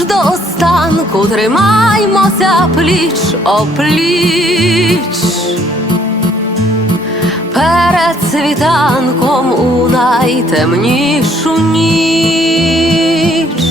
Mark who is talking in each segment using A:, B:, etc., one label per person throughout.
A: аж до останку тримаймося пліч опліч. Перед світанком у найтемнішу ніч,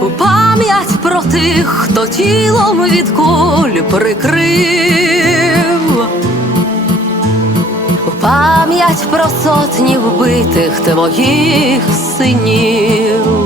A: у пам'ять про тих, хто тілом від куль прикрив, у пам'ять про сотні вбитих твоїх синів.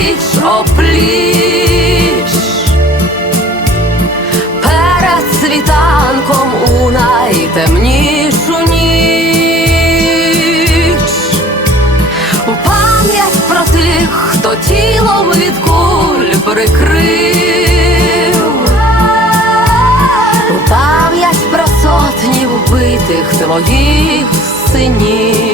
A: пліч опліч перед світанком у найтемнішу ніч, у пам'ять про тих, хто тілом від куль прикрив, у пам'ять про сотні вбитих твоїх синів.